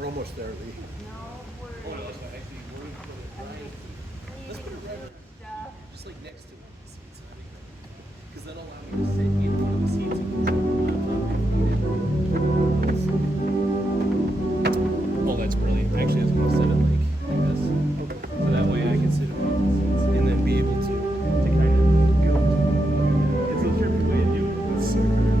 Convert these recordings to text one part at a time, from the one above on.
We're almost there, Lee. No worries. Let's put it right just like next to it. Because that'll allow me to sit in one of the seats and control the laptop if needed. Oh, that's brilliant. Actually, I was going to set it like this. So that way I can sit in one of the seats and then be able to kind of go. It's a trippy way of doing it. That's so good.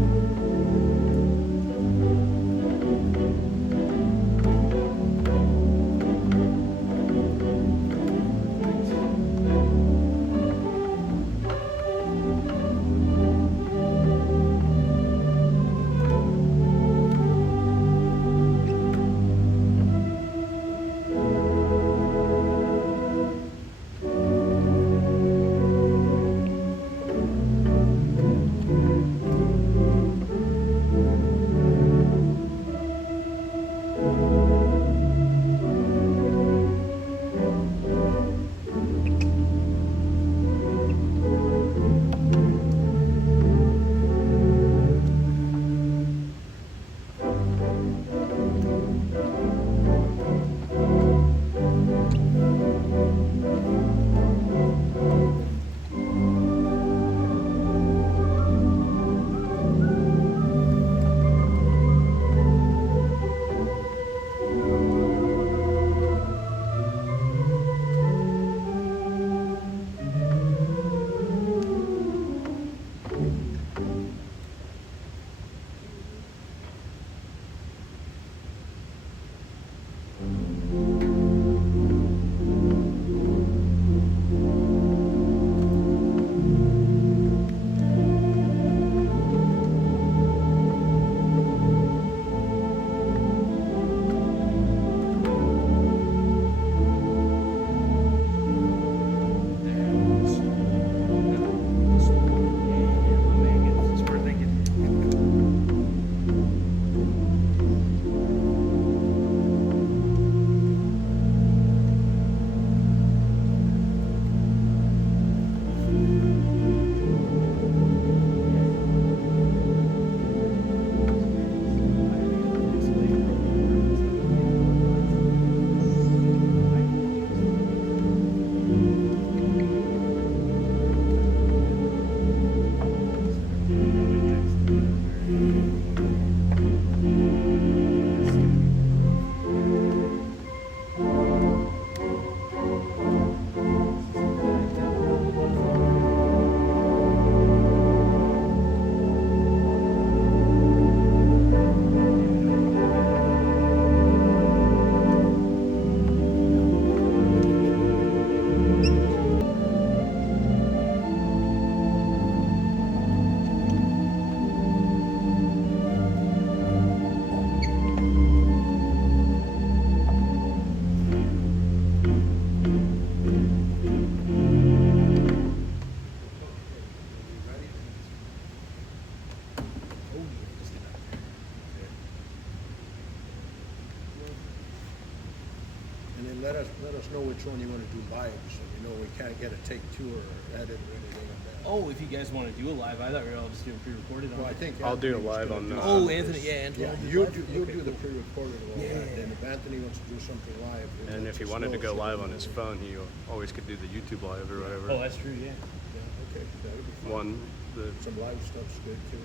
Let us know which one you want to do live, so we know we can't get a take two or edit or anything on that. Oh, if you guys want to do a live, I thought we were all just doing pre-recorded. Well, I think I'll do Anthony a was live gonna on do this. Oh, some- Anthony, yeah, Anthony. Yeah, will do you live? do, you Okay, do the cool. pre-recorded and all Yeah. that. Then if Anthony wants to do something live, then And let if he us wanted to know go so live we on know. his phone, he always could do the YouTube live or whatever. Oh, that's true, yeah. Yeah, okay, that would be fun. One, the Some live stuff's good too.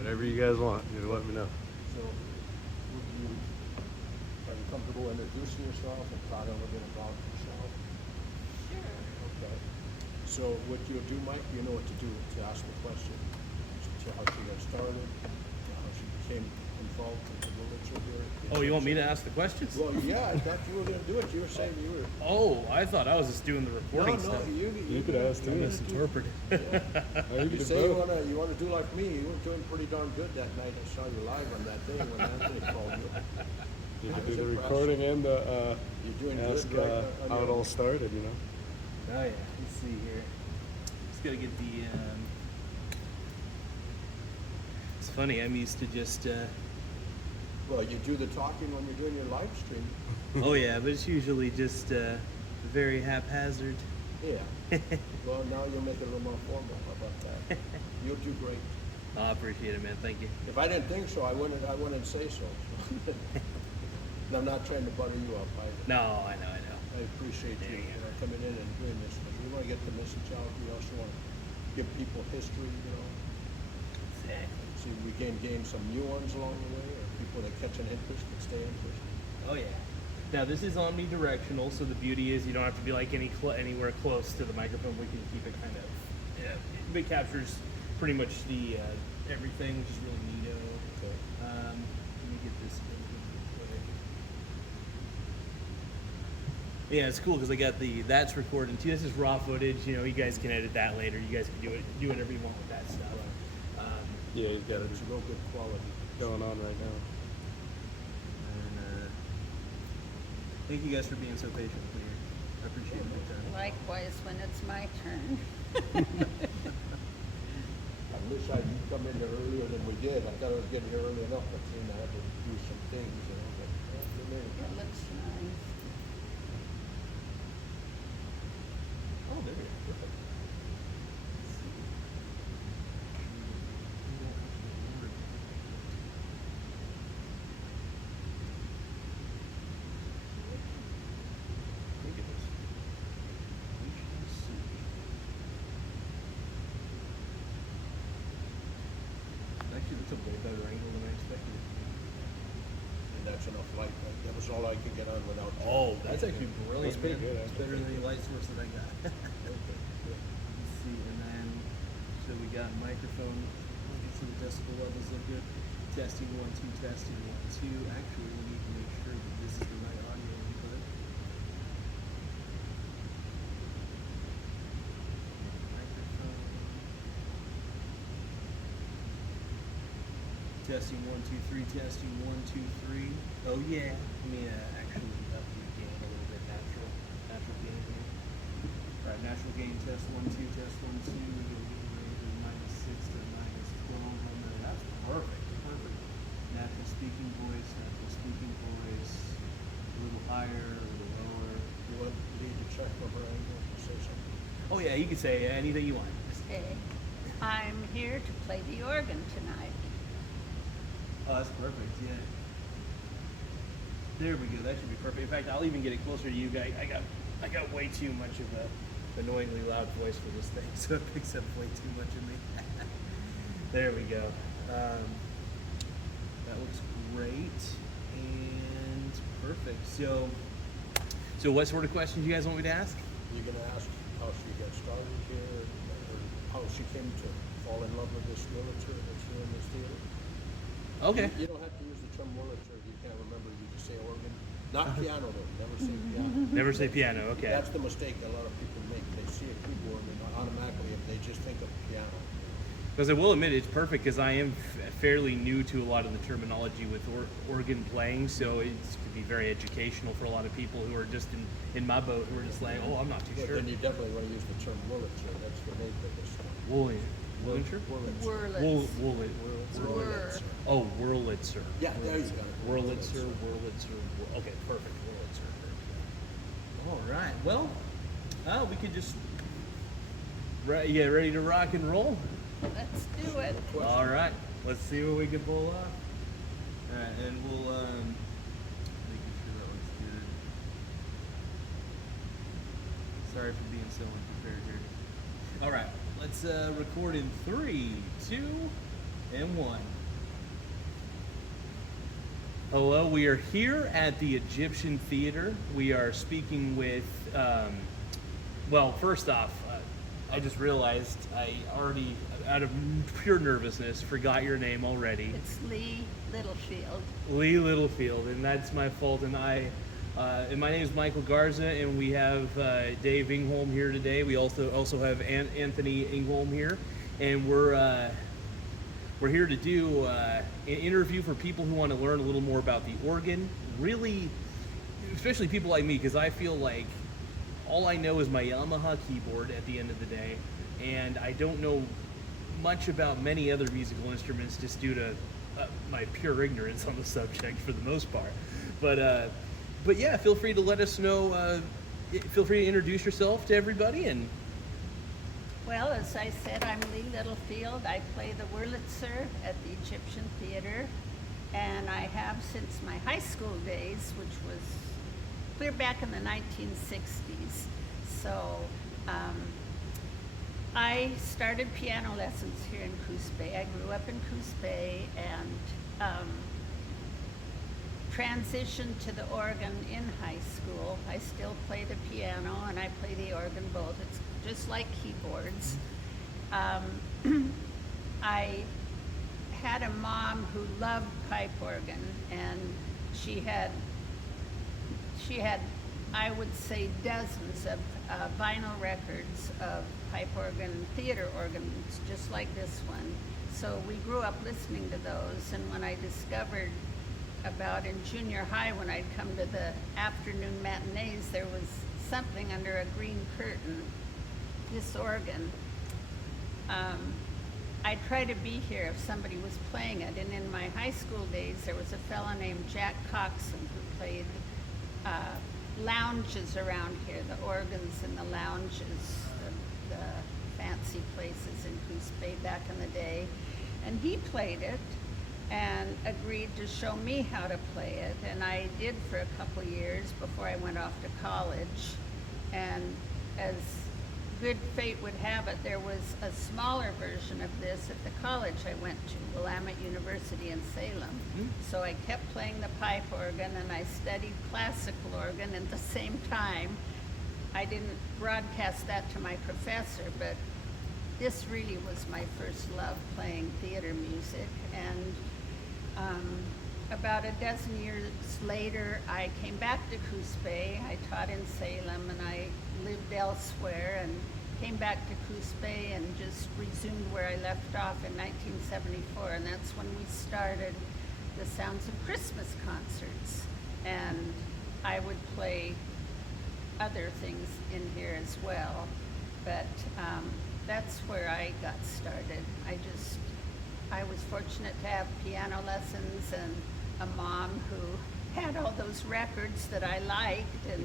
whatever you guys want, you let me know. So, would you, are you comfortable introducing yourself and talking a little bit about yourself? Sure. Okay. So what you'll do, Mike, you know what to do to ask the question. To how she got started, to how she became involved with the Wurlitzer here. Oh, you want me to ask the questions? Well, yeah, I thought you were gonna do it. You were saying you were. Oh, I thought I was just doing the No, recording no, stuff. you could ask you too. Misinterpreted. You say you wanna do like me. You were doing pretty darn good that night. I saw you live on that day when Anthony called you. You I could was do the impressed. recording and the You're doing ask good, right? on how it your- all started, you know. Oh yeah, let's see here. Just gotta get the. It's funny. I'm used to just. Well, you do the talking when you're doing your live stream. Oh yeah, but it's usually just very haphazard. Yeah. Well, now you'll make it a little more formal. How about that? You'll do great. I appreciate it, man. Thank you. If I didn't think so, I wouldn't say so. And I'm not trying to butter you up. No, I know. I appreciate There you, you go. coming in and doing this. Because we want to get the message out. We also want to give people history, you know. Exactly. See, we can gain some new ones along the way, or people that catch an interest and stay interested. Oh yeah. Now this is omnidirectional, so the beauty is you don't have to be like anywhere close to the microphone. We can keep it kind of. Yeah, it captures pretty much the everything, which is really neato. Okay. Let me get this in real quick. Yeah, it's cool because I got that's recording too. This is raw footage. You know, you guys can edit that later. You guys can do whatever you want with that stuff. Yeah, he's got it It's real good quality. going on right now. And thank you guys for being so patient with me. I appreciate it big time. Likewise, when it's my turn. I wish I'd come in there earlier than we did. I thought I was getting here early enough, but then I had to do some things, you know. But you made it. It looks nice. Oh, there we go. Perfect. Let's see. I think it was. We shall see. Actually, that's a way better angle than I expected. And that's enough light. That was all I could get on without. Oh, that's actually brilliant. That's pretty man. good, It's better than any light source that I got. Let's see, and then so we got microphone. Let's see the decibel levels look good. Testing 1 2, testing 1 2. Actually, we need to make sure that this is the right audio input. Microphone. Testing 1 2 3. Testing 1 2 3. Oh yeah. Let me actually up the gain a little bit. Natural gain here. All right, natural gain test 1 2. Test 1 2. We go -6 to -1200. That's perfect. Perfect. Natural speaking voice. Natural speaking voice. A little higher. A little lower. You want Lee to check from her angle to say something? Oh yeah, you can say anything you want. Okay. I'm here to play the organ tonight. Oh, that's perfect. Yeah. There we go. That should be perfect. In fact, I'll even get it closer to you guys. I got way too much of a annoyingly loud voice for this thing, so it picks up way too much of me. There we go. That looks great and perfect. So what sort of questions you guys want me to ask? You're gonna ask how she got started here, or how she came to fall in love with this Wurlitzer that's here in this theater. Okay. You don't have to use the term Wurlitzer if you can't remember. You just say organ. Not piano though. Never say piano. Never say piano. Okay. That's the mistake a lot of people make. They see a keyboard and automatically they just think of piano. Because I will admit it's perfect because I am fairly new to a lot of the terminology with organ playing, so it could be very educational for a lot of people who are just in my boat who are just like, oh, I'm not too Well, sure. then you definitely want to use the term Wurlitzer. That's the name for this. Wurlitzer? Wurlitzer. Wurlitzer. Wurlitzer. Oh, Wurlitzer. Yeah, there you go. Wurlitzer. Okay, perfect. Wurlitzer. All right. Well, we could just Right, yeah, ready to rock and roll? Let's do it. All right, let's see what we can pull off. All right, and we'll making sure that looks good. Sorry for being so unprepared here. All right, let's record in 3, 2, and 1. Hello, we are here at the Egyptian Theater. We are speaking with, well, first off, I just realized I already, out of pure nervousness, forgot your name already. It's Lee Littlefield. Lee Littlefield, and that's my fault. And and my name is Michael Garza, and we have Dave Engholm here today. We also have Anthony Engholm here, and we're here to do an interview for people who want to learn a little more about the organ. Really, especially people like me, because I feel like all I know is my Yamaha keyboard at the end of the day, and I don't know much about many other musical instruments just due to my pure ignorance on the subject for the most part. But yeah, feel free to let us know. Feel free to introduce yourself to everybody. And Well, as I said, I'm Lee Littlefield. I play the Wurlitzer at the Egyptian Theater, and I have since my high school days, which was clear back in the 1960s. So I started piano lessons here in Coos Bay. I grew up in Coos Bay and transitioned to the organ in high school. I still play the piano and I play the organ both. It's just like keyboards. I had a mom who loved pipe organ, and she had, I would say, dozens of vinyl records of pipe organ, theater organs, just like this one. So we grew up listening to those, and when I discovered about in junior high, when I'd come to the afternoon matinees, there was something under a green curtain, this organ. I'd try to be here if somebody was playing it, and in my high school days, there was a fellow named Jack Coxon who played lounges around here, the organs in the lounges, the fancy places in Coos Bay back in the day. And he played it and agreed to show me how to play it. And I did for a couple years before I went off to college. And as good fate would have it, there was a smaller version of this at the college I went to, Willamette University in Salem. Mm-hmm. So I kept playing the pipe organ and I studied classical organ at the same time. I didn't broadcast that to my professor, but this really was my first love, playing theater music. And about a dozen years later, I came back to Coos Bay. I taught in Salem and I lived elsewhere, and came back to Coos Bay and just resumed where I left off in 1974, and that's when we started the Sounds of Christmas concerts. And I would play other things in here as well, but that's where I got started. I was fortunate to have piano lessons and a mom who had all those records that I liked, and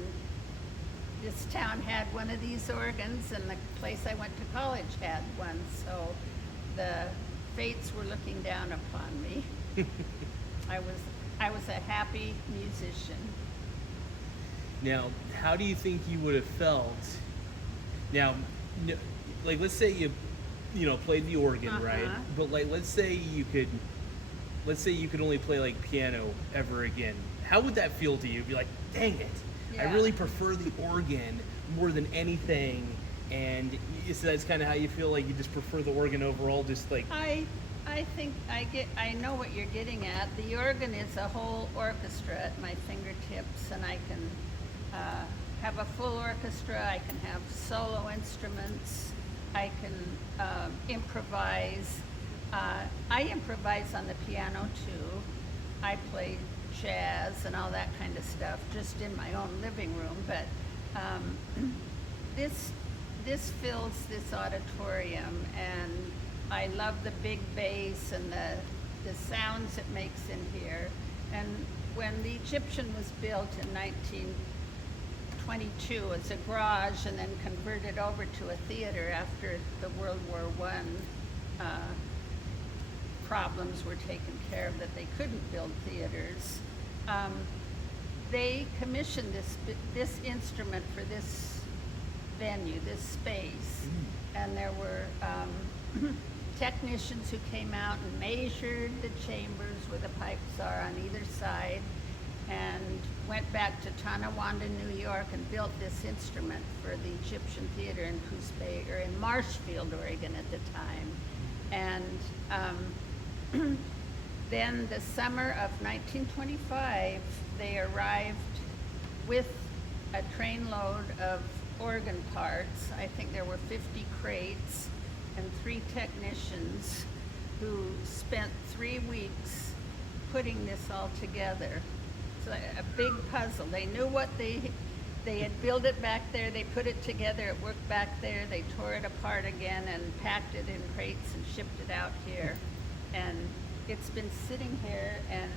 this town had one of these organs, and the place I went to college had one, so the fates were looking down upon me. I was a happy musician. now, how do you think you would have felt? Now, like, let's say you played the organ, right? But like, let's say you could only play like piano ever again. How would that feel to you? Be like, dang it, I Yeah. really prefer the organ more than anything. And so that's kind of how you feel, like you just prefer the organ overall, just like. I think I know what you're getting at. The organ is a whole orchestra at my fingertips, and I can have a full orchestra. I can have solo instruments. I can improvise. I improvise on the piano too. I play jazz and all that kind of stuff just in my own living room. But this fills this auditorium, and I love the big bass and the sounds it makes in here. And when the Egyptian was built in 1920 1922 as a garage and then converted over to a theater after the World War I problems were taken care of, that they couldn't build theaters. They commissioned this instrument for this venue, this space, and there were technicians who came out and measured the chambers where the pipes are on either side, and went back to Tonawanda, New York, and built this instrument for the Egyptian Theater in Coos Bay, or in Marshfield, Oregon at the time. And then the summer of 1925, they arrived with a trainload of organ parts. I think there were 50 crates and 3 technicians who spent 3 weeks putting this all together. It's a big puzzle. They knew what they had built it back there, they put it together, it worked back there, they tore it apart again and packed it in crates and shipped it out here. And it's been sitting here and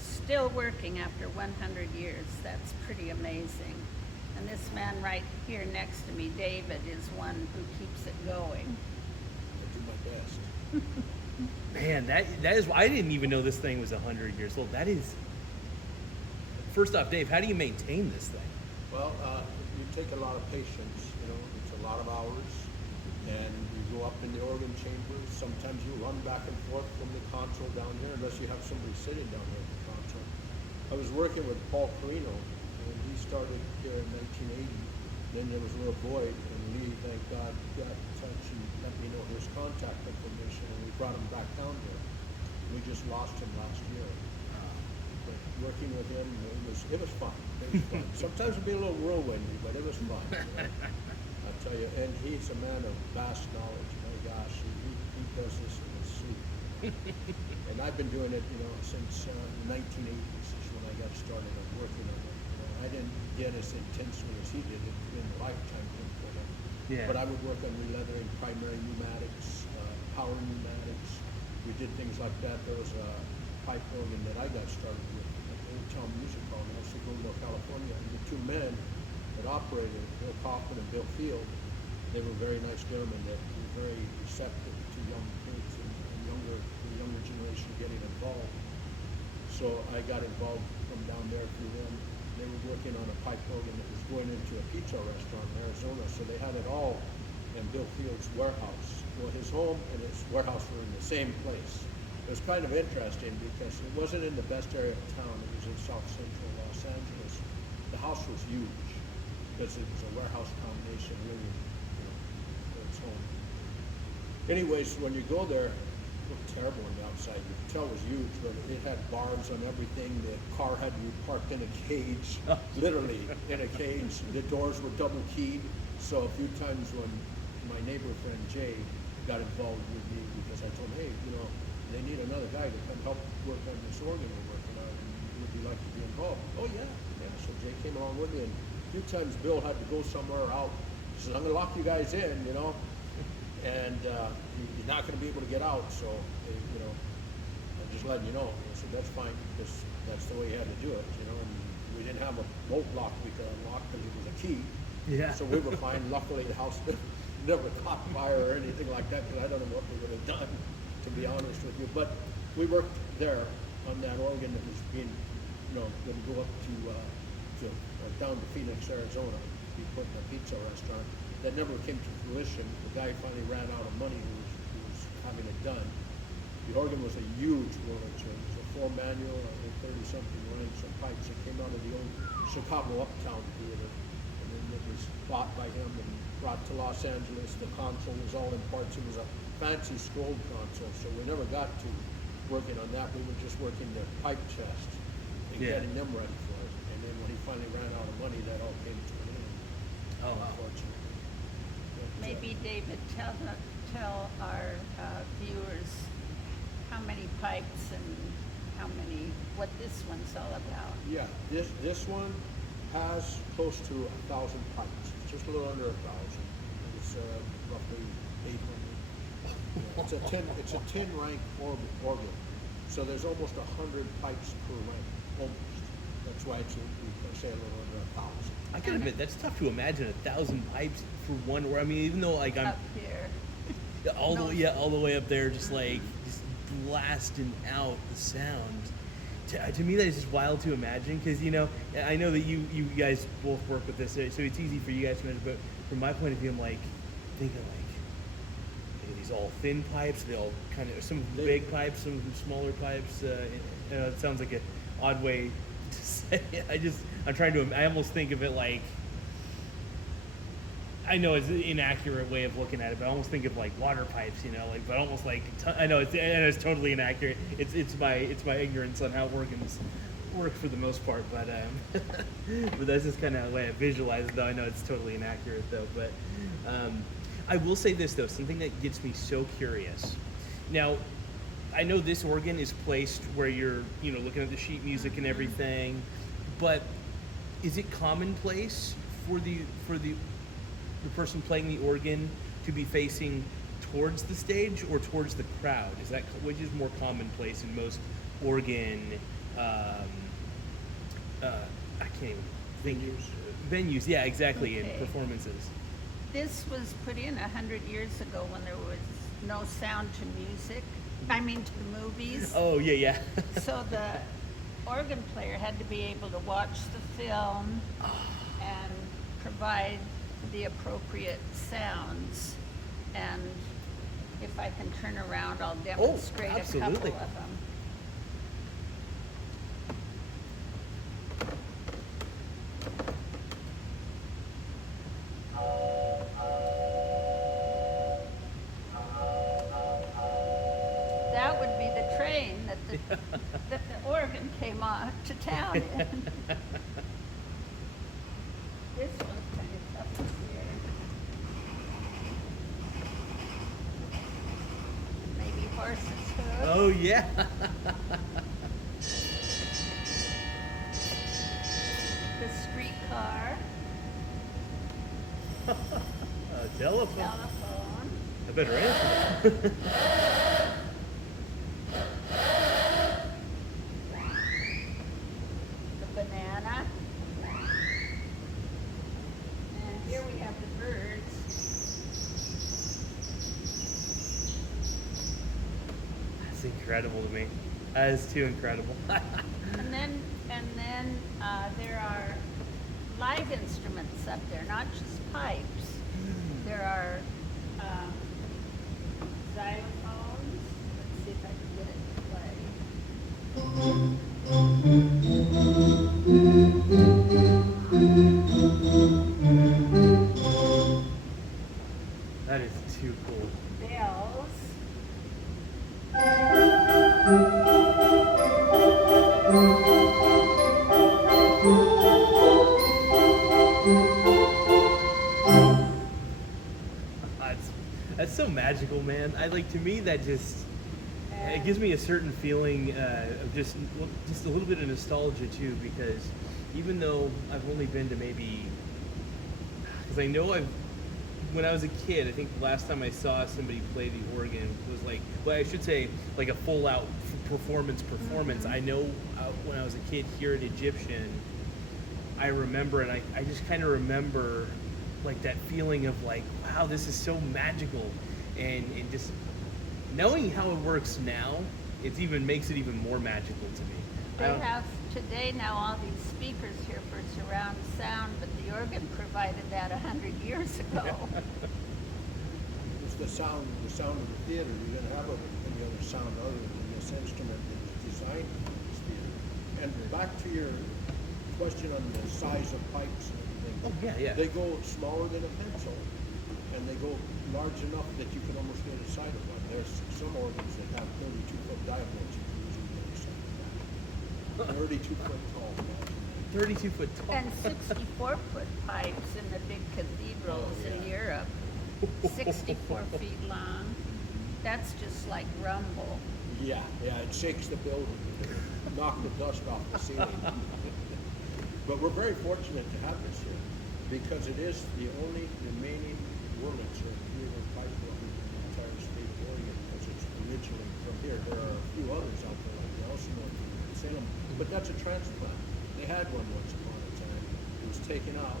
still working after 100 years. That's pretty amazing. And this man right here next to me, David, is one who keeps it going. I do my best. Man, that is, I didn't even know this thing was 100 years old. That is, first off, Dave, how do you maintain this thing? Well, you take a lot of patience, you know, it's a lot of hours, and you go up in the organ chamber. Sometimes you run back and forth from the console down here, unless you have somebody sitting down there at the console. I was working with Paul Carino, and he started here in 1980. Then there was a little void, and Lee, thank God, got in touch and let me know his contact information, and we brought him back down here. We just lost him last year. But working with him, it was fun. It was fun. Sometimes it'd be a little whirlwindy, but it was fun. You know? I'll tell you, and he's a man of vast knowledge. My gosh, he does this in his sleep. And I've been doing it, you know, since 1980s is when I got started on working on it. You know, I didn't get as intensely as he did it in the lifetime for him. Yeah. But I would work on releathering primary pneumatics, power pneumatics. We did things like that. There was a pipe organ that I got started with at the Old Town Music Hall in El Segundo, California. And the 2 men that operated, Bill Kaufman and Bill Field, they were very nice gentlemen that were very receptive to young kids and the younger generation getting involved. So I got involved from down there through them. They were working on a pipe organ that was going into a pizza restaurant in Arizona, so they had it all in Bill Field's warehouse. Well, his home and his warehouse were in the same place. It was kind of interesting because it wasn't in the best area of town. It was in South Central Los Angeles. The house was huge because it was a warehouse combination, really, you know, for its home. Anyways, when you go there, it looked terrible on the outside. You could tell it was huge, but it had bars on everything. The car had to be parked in a cage, literally in a cage. The doors were double keyed. So a few times when my neighbor friend Jay got involved with me because I told him, hey, you know, they need another guy to come help work on this organ we're working on, and would you like to be involved? Oh yeah. So Jay came along with me, and a few times Bill had to go somewhere out. He says, I'm gonna lock you guys in, you know, and you're not gonna be able to get out. So, you know, I'm just letting you know. I said, that's fine, because that's the way you had to do it, you know. And we didn't have a bolt lock we could unlock because it was a key. Yeah. So we were fine. Luckily, the house never caught fire or anything like that, because I don't know what we would have done, to be honest with you. But we worked there on that organ that was being, you know, going to go up to down to Phoenix, Arizona, to be put in a pizza restaurant. That never came to fruition. The guy finally ran out of money who was having it done. The organ was a huge Wurlitzer. It was a 4-manual, 30-something ranks and pipes. It came out of the old Chicago Uptown Theater. And then it was bought by him and brought to Los Angeles. The console was all in parts. It was a fancy scrolled console, so we never got to working on that. We were just working the pipe chest and getting them ready for it. And then when he finally ran out of money, that all came to an end. Oh, wow. Unfortunately. But, Maybe David, tell our viewers how many pipes and what this one's all about. yeah, this one has close to 1,000 pipes. It's just a little under 1,000. It's roughly 800. It's a 10 rank organ. So there's almost 100 pipes per rank, almost. That's why it's, we say a little under 1,000. I gotta admit, that's tough to imagine 1,000 pipes for one. Or I mean, even though like I'm Up here. all the way up there, just like just blasting out the sound. To me, that is just wild to imagine, because you know, I know that you guys both work with this, so it's easy for you guys to measure. But from my point of view, I'm like thinking like these all thin pipes. They all kind of, some of them big pipes, some of them smaller pipes. It sounds like an odd way to say it. I'm trying to. I almost think of it like. I know it's an inaccurate way of looking at it, but I almost think of like water pipes, you know, like, but almost like I know it's totally inaccurate. It's my ignorance on how organs work for the most part, but but that's just kind of the way I visualize it. Though I know it's totally inaccurate, though. But I will say this though, something that gets me so curious. Now, I know this organ is placed where you're, you know, looking at the sheet music and everything, but is it commonplace for the person playing the organ to be facing towards the stage or towards the crowd? Is that, which is more commonplace in most organ I can't even think. Venues, yeah, exactly. Okay. In performances. This was put in 100 years ago when there was no sound to music. I mean to the movies. Oh yeah. So the organ player had to be able to watch the film and provide the appropriate sounds. And if I can turn around, I'll demonstrate a couple of absolutely. them. That would be the train that the organ came on to town in. This one's kind of tough here. Maybe horse's hooves. Oh yeah. The streetcar. A telephone. Telephone. I better answer. The banana. And here we have the birds. That's incredible to me. That is too incredible. And then there are live instruments up there, not just pipes. There are xylophones. Let's see if I can get it to play. That is too cool. Bells. That's so magical, man. To me that just it gives me a certain feeling of just a little bit of nostalgia too, because even though I've only been to maybe, because I know when I was a kid, I think the last time I saw somebody play the organ was I should say like a full out performance. Mm-hmm. I know when I was a kid here at Egyptian, I remember, and I just kind of remember like that feeling of like, wow, this is so magical, and just knowing how it works now, makes it even more magical to me. They have today now all these speakers here for surround sound, but the organ provided that 100 years ago. It's the sound of the theater. You didn't have any other sound other than this instrument that was designed for this theater. And back to your question on the size of pipes and everything. Oh yeah. They go smaller than a pencil, and they go large enough that you can almost get a side of one. There's some organs that have 32-foot diamonds. You can usually get a side of that. 32-foot tall. 32-foot tall. And 64-foot pipes in the big cathedrals in Europe. 64 feet long. That's just like rumble. Yeah, it shakes the building. Knock the dust off the ceiling. But we're very fortunate to have this here, because it is the only remaining Wurlitzer theater pipe organ in the entire state of Oregon, because it's originally from here. There are a few others out there like the Elsinore and Salem, but that's a transplant. They had one once upon a time. It was taken out.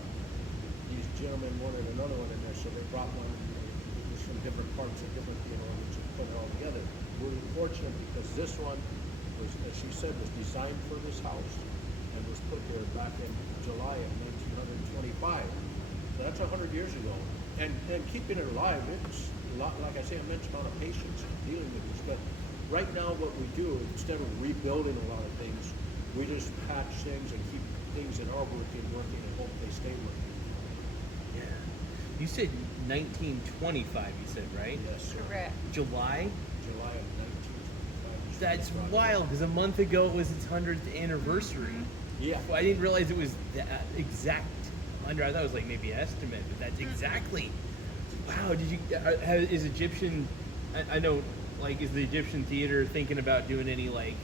These gentlemen wanted another one in there, so they brought one. It was from different parts of different organs and put it all together. We're fortunate because this one was, as she said, was designed for this house and was put here back in July of 1925. So that's 100 years ago. And keeping it alive, it's a lot, like I say, I mentioned, a lot of patience in dealing with this. But right now what we do, instead of rebuilding a lot of things, we just patch things and keep things that are working and hope they stay working. Yeah. You said 1925, you said, right? Yes, sir. Correct. July July? of 1925. That's wild, because a month ago it was its 100th anniversary. Yeah. Well, I didn't realize it was that exact 100. I thought it was like maybe an estimate, but that's exactly. Wow, did you, is Egyptian, I know, like, is the Egyptian theater thinking about doing any, like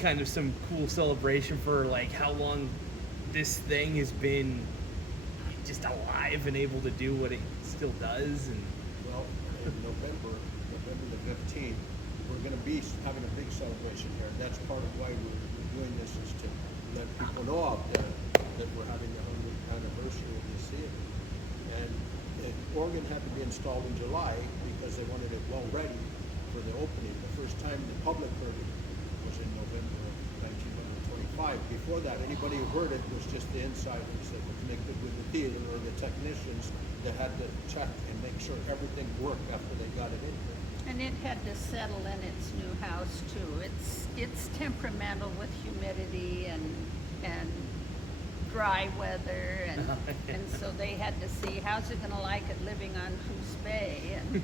kind of some cool celebration for, like, how long this thing has been just alive and able to do what it still does? And Well, in November the 15th, we're going to be having a big celebration here. That's part of why we're doing this, is to let people know that we're having the 100th anniversary of this theater. And the organ had to be installed in July because they wanted it well ready for the opening. The first time the public heard it was in November of 1925. Before that, anybody who heard it was just the insiders that were connected with the theater, or the technicians that had to check and make sure everything worked after they got it in here. And it had to settle in its new house too. It's temperamental with humidity and dry weather, and so they had to see how's it going to like it living on Coos Bay, and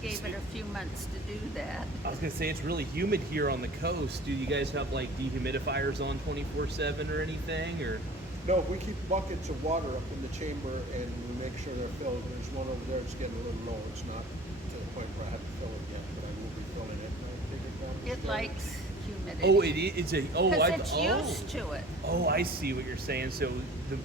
gave it a few months to do that. I was gonna say, it's really humid here on the coast. Do you guys have like dehumidifiers on 24/7 or anything, or? No, we keep buckets of water up in the chamber and we make sure they're filled. There's one over there that's getting a little low. It's not to the point where I have to fill it yet, but I will be filling it. It likes humidity. Oh, it's a. Oh, because it's used to it. Oh, I see what you're saying. So the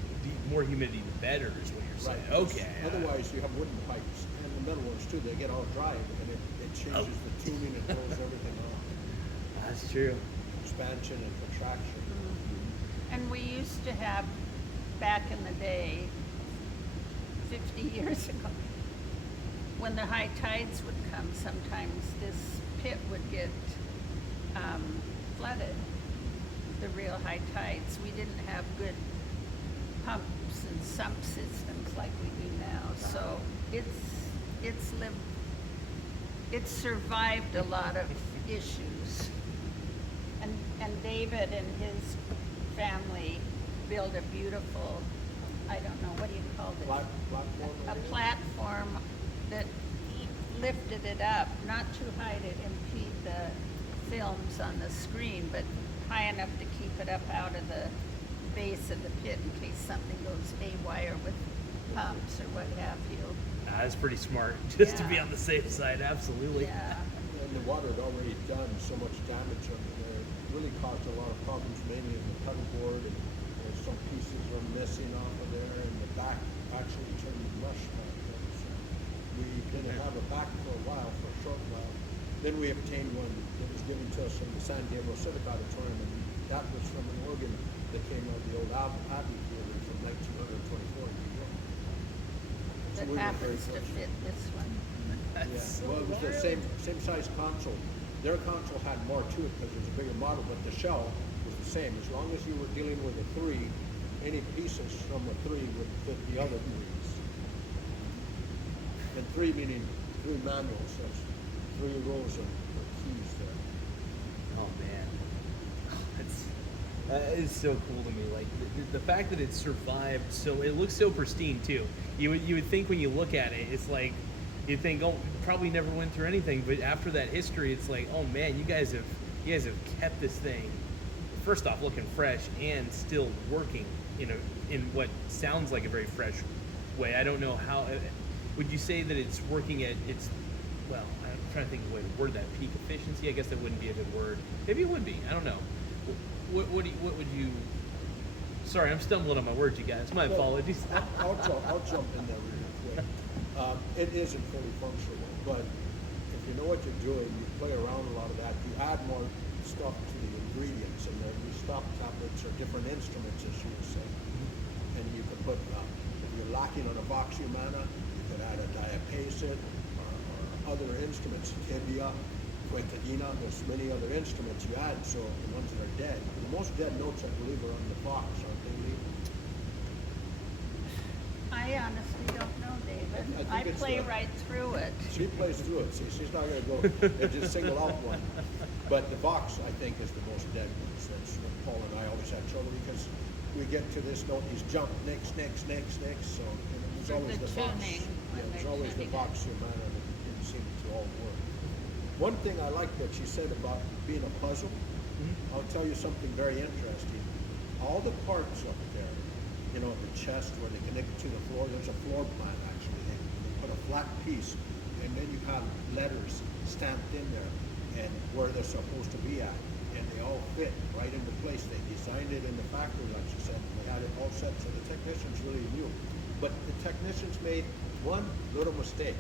more humidity, the better, is what you're saying. Right. Okay. Otherwise, you have wooden pipes and the metal ones too. They get all dry and it changes the tuning and throws everything off. That's true. Expansion and contraction. And we used to have, back in the day, 50 years ago, when the high tides would come, sometimes this pit would get flooded, the real high tides. We didn't have good pumps and sump systems like we do now, so it's survived a lot of issues. And David and his family built a beautiful, I don't know, what do you call it? Platform. A platform that lifted it up, not too high to impede the films on the screen, but high enough to keep it up out of the base of the pit in case something goes haywire with pumps or what have you. That's pretty smart, just to be Yeah. on the safe side. Absolutely. Yeah. And the water had already done so much damage under there. It really caused a lot of problems, mainly in the pedal board, and some pieces are missing off of there, and the back actually turned mush back then. So we didn't have a back for a while, for a short while. Then we obtained one that was given to us from the San Diego Civic Auditorium, and that was from an organ that came out of the old Abbey Theater from 1924 in New York. So That we were very happens to fortunate. fit this one. That's Yeah, so well, it was the wild. same size console. Their console had more to it because it was a bigger model, but the shell was the same. As long as you were dealing with a 3, any pieces from a 3 would fit the other 3s. And 3 meaning 3 manuals, that's 3 rows of keys there. Oh man, that is so cool to me. Like the fact that it survived, so it looks so pristine too. You would think when you look at it, it's like you think, oh, probably never went through anything. But after that history, it's like, oh man, you guys have kept this thing, first off, looking fresh and still working. You know, in what sounds like a very fresh way. I don't know how. Would you say that it's working at its, well, I'm trying to think of a way to word that, peak efficiency? I guess that wouldn't be a good word. Maybe it would be. I don't know. What would you? Sorry, I'm stumbling on my words, you guys. My apologies. I'll jump in there really quick. It isn't fully functional, but if you know what you're doing, you play around a lot of that. You add more stuff to the ingredients, and the stop tablets are different instruments, as you would say. And you could put, if you're lacking on a voxhumana, you could add a diapason or other instruments, tibia, quintadina, there's many other instruments you add, so the ones that are dead. The most dead notes, I believe, are on the Vox, aren't they, Lee? I honestly don't know, David. I think it's, play right through it. She plays through it. See, she's not going to go and just single out one. But the Vox, I think, is the most dead ones. That's what Paul and I always had trouble because we get to this note, he's jump next. So it's For always the the Vox. tuning, when Yeah, it's they're always the tuning it. Vox humana that didn't seem to all work. One thing I like that she said about being a puzzle, I'll tell you something very interesting. All the parts up there, you know, the chest where they connect to the floor, there's a floor plan actually. They put a flat piece and then you have letters stamped in there and where they're supposed to be at. And they all fit right into place. They designed it in the factory, like she said. They had it all set, so the technicians really knew. But the technicians made one little mistake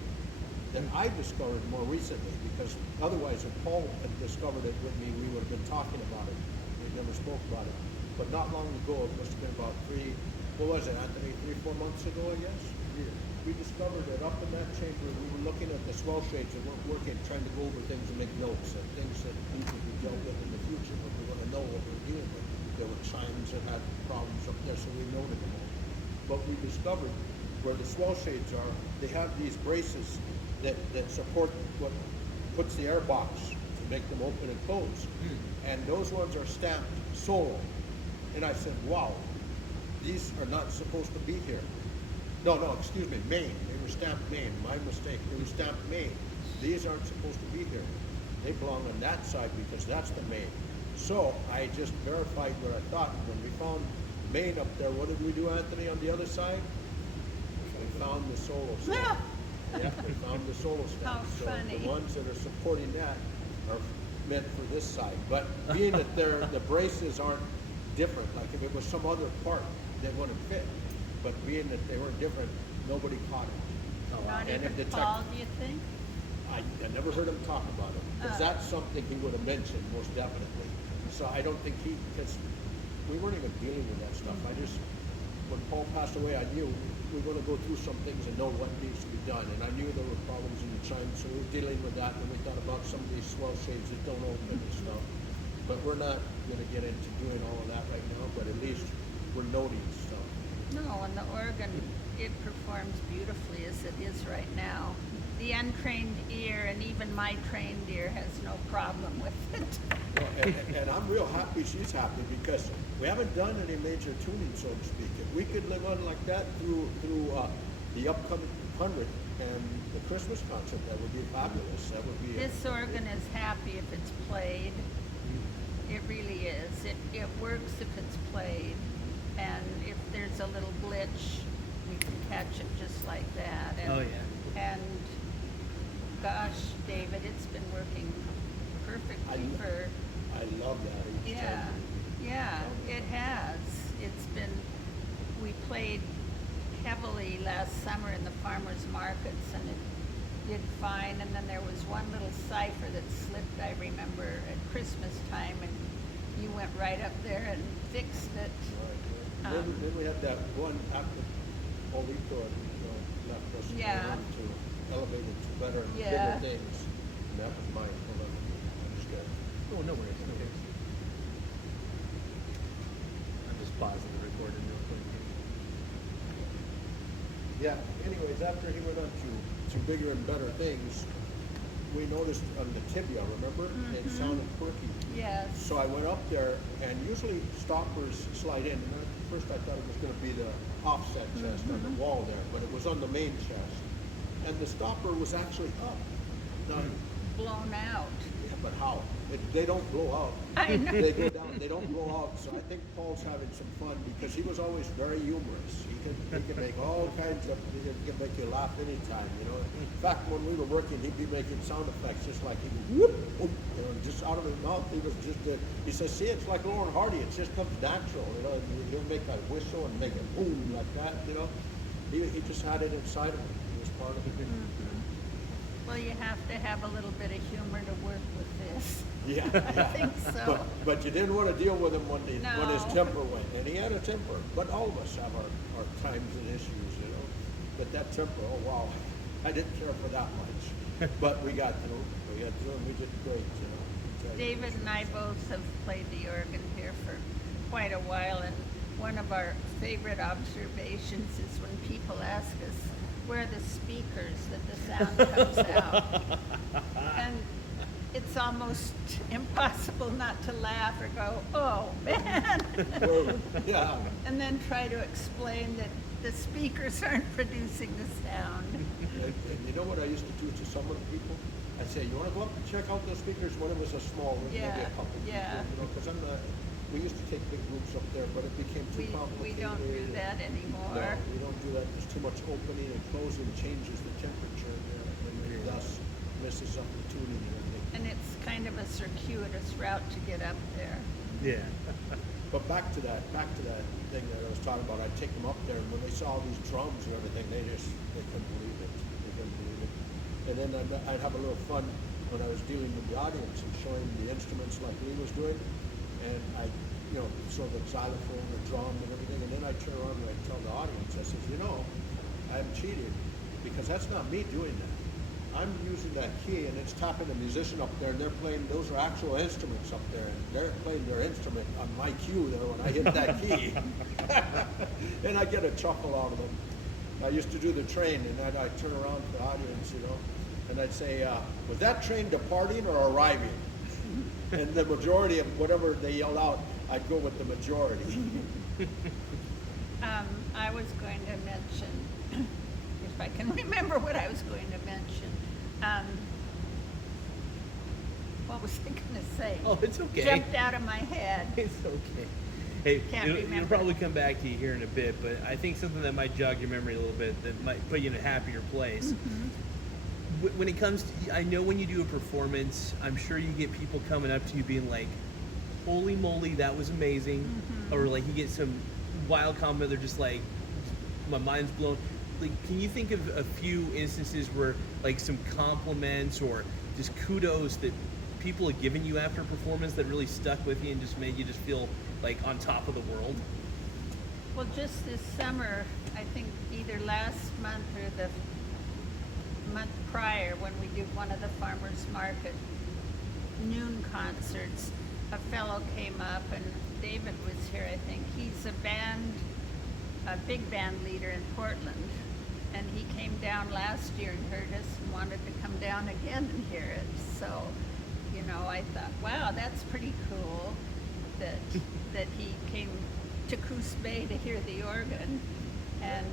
that I discovered more recently, because otherwise, if Paul had discovered it with me, we would have been talking about it. We never spoke about it. But not long ago, it must have been about 3, 4 months ago, I guess? Yeah. We discovered that up in that chamber, we were looking at the swell shades that weren't working, trying to go over things and make notes and things that need to be dealt with in the future, but we want to know what we're dealing with. There were chimes that had problems up there, so we noted them all. But we discovered where the swell shades are, they have these braces that support what puts the air box to make them open and close. And those ones are stamped solo. And I said, wow, these are not supposed to be here. No, excuse me, main. They were stamped main. My mistake. They were stamped main. These aren't supposed to be here. They belong on that side because that's the main. So I just verified what I thought. When we found main up there, what did we do, Anthony, on the other side? We found the solo stamp. Yeah, we found the solo stamp. How so funny. the ones that are supporting that are meant for this side. But being that the braces aren't different, like if it was some other part, they wouldn't fit. But being that they weren't different, nobody caught it. Not And even if the Paul, do you think? I never heard him talk about it. Because that's something he would have mentioned most definitely. So I don't think because we weren't even dealing with that stuff. When Paul passed away, I knew we were going to go through some things and know what needs to be done. And I knew there were problems in the chimes, so we were dealing with that. And we thought about some of these swell shades that don't open and stuff. But we're not going to get into doing all of that right now, but at least we're noting stuff. No, and the organ, it performs beautifully as it is right now. The untrained ear, and even my trained ear, has no problem with it. Well, and I'm real happy she's happy because we haven't done any major tuning, so to speak. If we could live on like that through the upcoming 100th and the Christmas concert, that would be fabulous. That would be. This organ is happy if it's played. It really is. It works if it's played. And if there's a little glitch, we can catch it just like that. And, Oh, yeah. And gosh, David, it's been working perfectly for. I love that. Each Yeah, time. yeah, it has. It's been. We played heavily last summer in the farmers markets, and it did fine. And then there was one little cipher that slipped, I remember, at Christmas time, and you went right up there and fixed it. Right. Then we had that one after Paulito left us Yeah. to elevate it to better and Yeah. bigger things. And that was mine. Hold on. I just got Oh, no worries. Okay. I'm just pausing the recording real quick. Yeah, anyways, after he went on to bigger and better things, we noticed on the tibia, remember? It sounded quirky. Yes. So I went up there, and usually stoppers slide in. And at first I thought it was going to be the offset chest on the wall there, but it was on the main chest. And the stopper was actually up. Now, Blown out. yeah, but how? They don't blow out. I know. They go down. They don't blow out. So I think Paul's having some fun because he was always very humorous. He could make all kinds of. He could make you laugh anytime. You know. In fact, when we were working, he'd be making sound effects just like he would whoop, whoop, you know, just out of his mouth. He was just. He says, "See, it's like Lauren Hardy. It just comes natural. You know. He'll make a whistle and make a boom like that. You know. He just had it inside of him. It was part of it." Well, you have to have a little bit of humor to work with this. Yeah, I think so. But you didn't want to deal with him when his No. temper went, and he had a temper. But all of us have our times and issues, you know. But that temper, oh wow, I didn't care for that much. But we got through. And we did great, you know. David and I both have played the organ here for quite a while, and one of our favorite observations is when people ask us where are the speakers that the sound comes out. And it's almost impossible not to laugh or go, oh man. Yeah. And then try to explain that the speakers aren't producing the sound. And you know what I used to do to some of the people? I'd say, you want to go up and check out those speakers? One of us a small room, maybe Yeah, a couple yeah. people, you know, because we used to take big groups up there, but it became too We complicated. don't do that anymore. No, we don't do that. There's too much opening and closing changes the temperature there, and it thus messes up the tuning and everything. And it's kind of a circuitous route to get up there. Yeah. But back to that thing that I was talking about, I'd take them up there, and when they saw all these drums and everything, they couldn't believe it. They couldn't believe it. And then I'd have a little fun when I was dealing with the audience and showing the instruments like Lee was doing, and I, you know, so the xylophone, the drum, and everything, and then I'd turn around and I'd tell the audience, I said, you know, I'm cheating because that's not me doing that. I'm using that key, and it's tapping the musician up there, and they're playing, those are actual instruments up there, and they're playing their instrument on my cue there when I hit that key. And I get a chuckle out of them. I used to do the train, and then I'd turn around to the audience, you know, and I'd say, was that train departing or arriving? And the majority of whatever they yelled out, I'd go with the majority. I was going to mention, if I can remember what I was going to mention. What was I going to say? Oh, it's okay. Jumped out of my head. It's okay. Hey, Can't it'll remember. probably come back to you here in a bit, but I think something that might jog your memory a little bit, that might put you in a happier place. When it comes to, I know when you do a performance, I'm sure you get people coming up to you being like, holy moly, that was amazing. Or like you get some wild comment, they're just like, my mind's blown. Like, can you think of a few instances where like some compliments or just kudos that people have given you after a performance that really stuck with you and just made you just feel like on top of the world? Well, just this summer, I think either last month or the month prior, when we did one of the farmers market noon concerts, a fellow came up, and David was here, I think. He's a big band leader in Portland, and he came down last year and heard us and wanted to come down again and hear it. So, you know, I thought, wow, that's pretty cool that he came to Coos Bay to hear the organ. And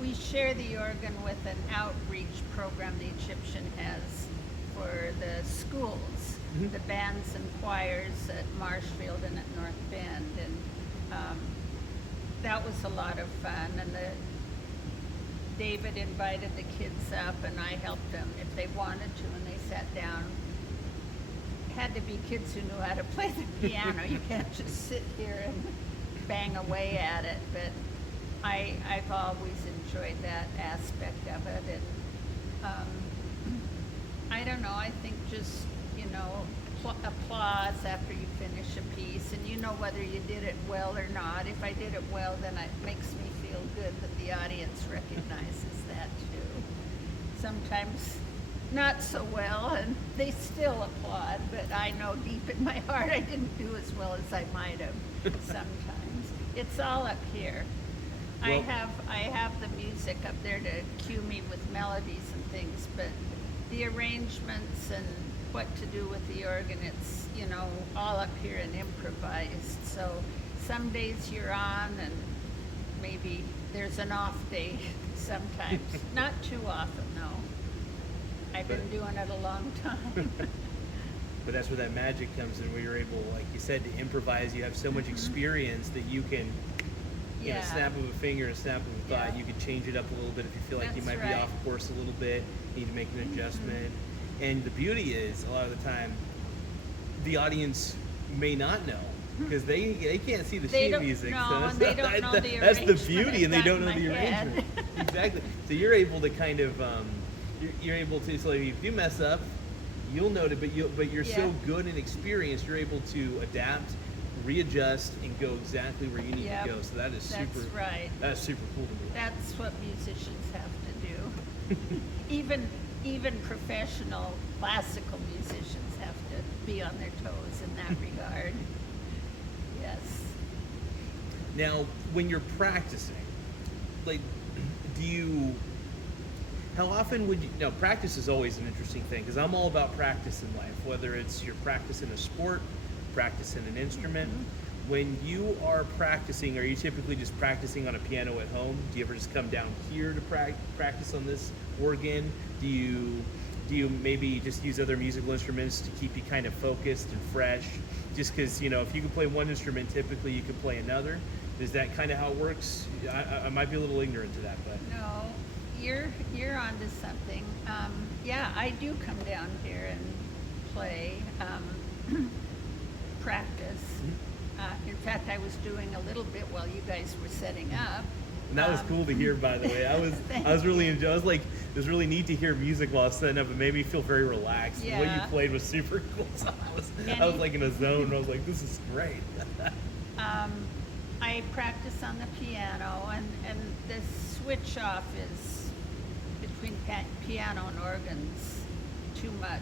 we share the organ with an outreach program the Egyptian has for the schools, the bands and choirs at Marshfield and at North Bend. And that was a lot of fun. And David invited the kids up, and I helped them if they wanted to, and they sat down. Had to be kids who knew how to play the piano. You can't just sit here and bang away at it. But I've always enjoyed that aspect of it. And I don't know, I think just, you know, applause after you finish a piece, and you know whether you did it well or not. If I did it well, then it makes me feel good that the audience recognizes that too. Sometimes not so well, and they still applaud, but I know deep in my heart I didn't do as well as I might have sometimes. It's all up here. Well, I have the music up there to cue me with melodies and things, but the arrangements and what to do with the organ, it's, you know, all up here and improvised. So some days you're on and maybe there's an off day sometimes. Not too often, no. I've been doing it a long time. But that's where that magic comes in, where you're able, like you said, to improvise. You have so much experience that you can, in a snap of a finger, a snap of a thought, you can change it up a little bit if you feel like you That's might be right. off course a little bit, need to make an adjustment. And the beauty is, a lot of the time, the audience may not know, because they can't see the They sheet don't music. know, So and they don't know the that's the arrangement beauty, and they inside don't know my the head. arrangement. Exactly. So you're able to kind of, you're able to, so if you do mess up, you'll note it, but you're so good and experienced, you're able to adapt, readjust, and go exactly where you need to go. So that is super. That's right. That's super cool to me. That's what musicians have to do. even professional classical musicians have to be on their toes in that regard. Yes. Now, when you're practicing, like, how often would you, no, practice is always an interesting thing, because I'm all about practice in life, whether it's you're practicing a sport, practicing an instrument. Mm-hmm. When you are practicing, are you typically just practicing on a piano at home? Do you ever just come down here to practice on this organ? Do you maybe just use other musical instruments to keep you kind of focused and fresh? Just because, you know, if you can play one instrument, typically you can play another. Is that kind of how it works? I might be a little ignorant to that, but No, you're onto something. Yeah, I do come down here and play, practice. In fact, I was doing a little bit while you guys were setting up. and that was cool to hear, by the way. I was really enjoying. I was like, it was really neat to hear music while I was setting up. It made me feel very relaxed. The way you Yeah. played was super cool. So I was like in a zone. I was like, this is great. I practice on the piano, and the switch off is between piano and organs too much,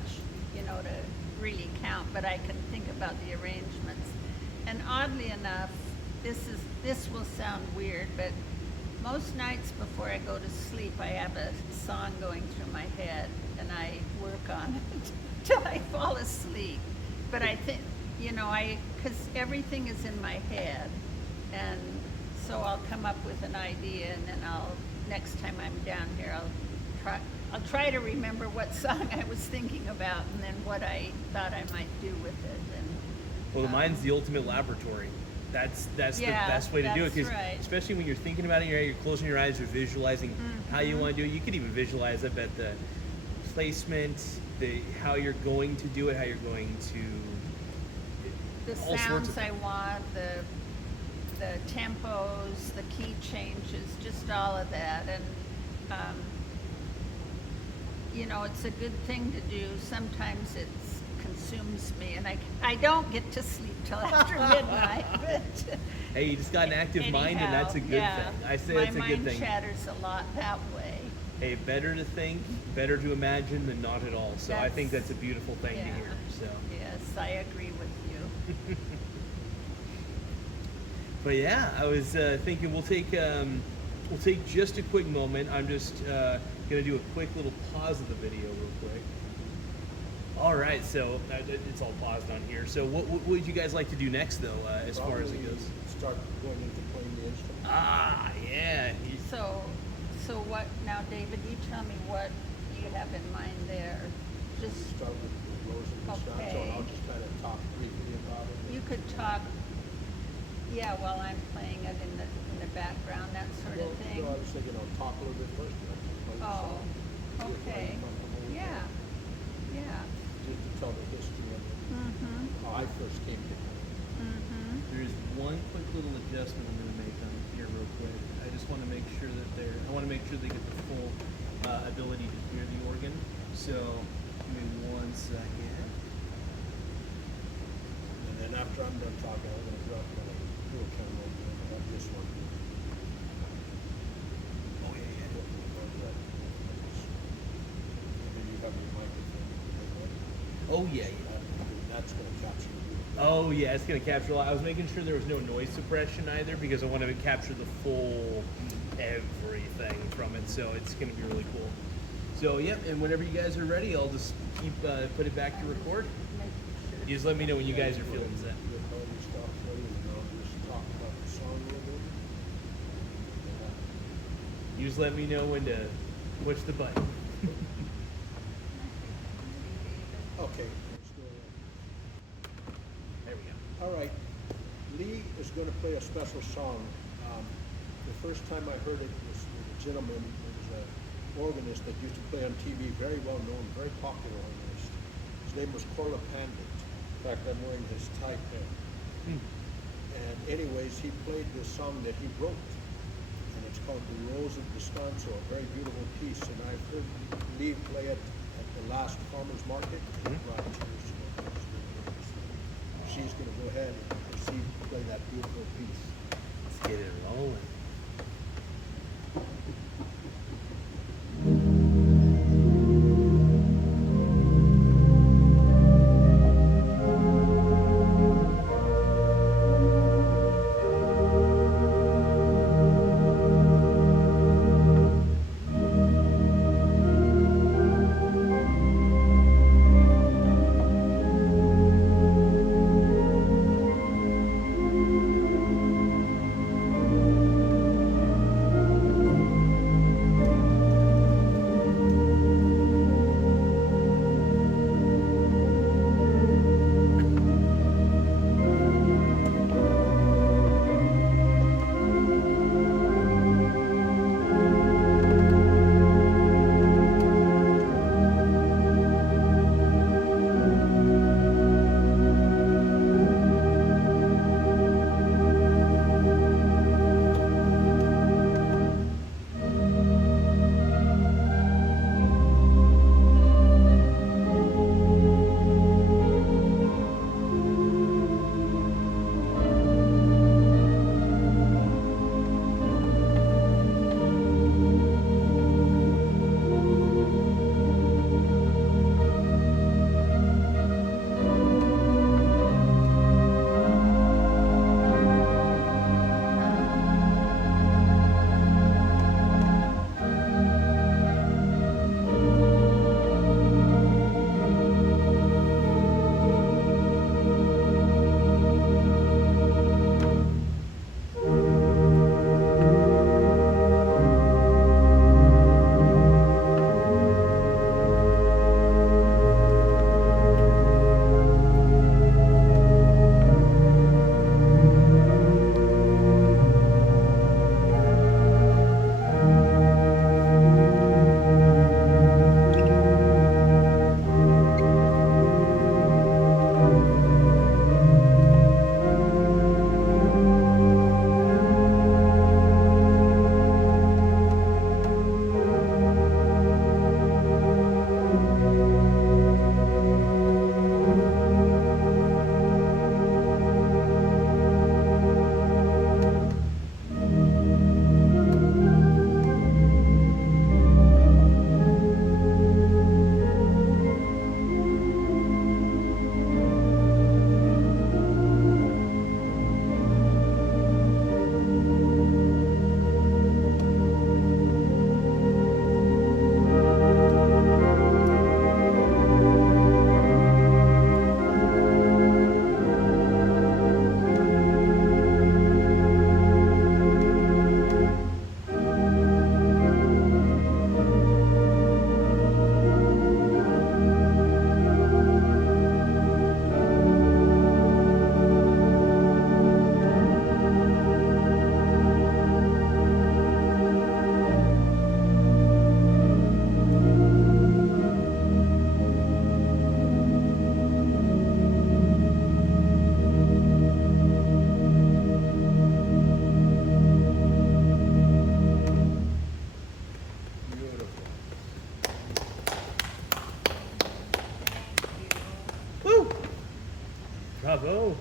you know, to really count, but I can think about the arrangements. And oddly enough, this will sound weird, but most nights before I go to sleep, I have a song going through my head, and I work on it till I fall asleep. But I think, you know, because everything is in my head, and so I'll come up with an idea, and then next time I'm down here, I'll try to remember what song I was thinking about, and then what I thought I might do with it. And Well, mine's the ultimate laboratory. That's the Yeah, best way to do it, that's because right. especially when you're thinking about it, you're closing your eyes, you're visualizing how you want to do it. You could even visualize, I bet, the placement, how you're going to do it, how you're going to the all sorts sounds of- I want, the tempos, the key changes, just all of that. And you know, it's a good thing to do. Sometimes it consumes me, and I don't get to sleep till after midnight. But Hey, you just got an active mind, and that's a good anyhow, thing. I say my that's a good mind thing. chatters a lot that way. Hey, better to think, better to imagine than not at all. So I think that's a beautiful thing to Yeah. hear. So, Yes, I agree with you. but yeah, I was thinking we'll take just a quick moment. I'm just gonna do a quick little pause of the video real quick. All right, so it's all paused on here. So what would you guys like to do next, though, as far as it Probably goes? Start going into playing the instrument. Ah, yeah. So what now, David? You tell me what you have in mind there. Just Start with the rose and the Okay. and I'll just kind of talk briefly about it. you could talk. Yeah, while I'm playing it in the background, that sort of thing. No, I was thinking I'll talk a little bit first. And I'll play the Oh, song. okay. Yeah, yeah. Just to tell the history of it, Mm-hmm. how I first came to it. Mm-hmm. There's one quick little adjustment I'm going to make on here real quick. I just want to make sure that I want to make sure they get the full ability to hear the organ. So give me 1 second. And then after I'm done talking, I'm going to drop my dual camera again. I have this one. Oh yeah, yeah. And then you have your microphone. Oh yeah, yeah. That's going to capture you. Oh yeah, it's gonna capture a lot. I was making sure there was no noise suppression either, because I want to capture the full everything from it. So it's gonna be really cool. So yep, and whenever you guys are ready, I'll just keep put it back to record. You just let me know when you guys are feeling set. Get all your stuff ready, and I'll just talk about the song a little bit. You just let me know when to push the button. Okay. Let's go ahead. There we go. All right, Lee is going to play a special song. The first time I heard it was with a gentleman, it was an organist that used to play on TV, very well known, very popular organist. His name was Corla Pandit. In fact, I'm wearing his tie pin. And anyways, he played this song that he wrote, and it's called The Rose of Descanso, a very beautiful piece, and I've heard Lee play it at the last farmer's market. Right. She's going to go ahead and proceed to play that beautiful piece. Let's get it rolling. Bravo. Oh,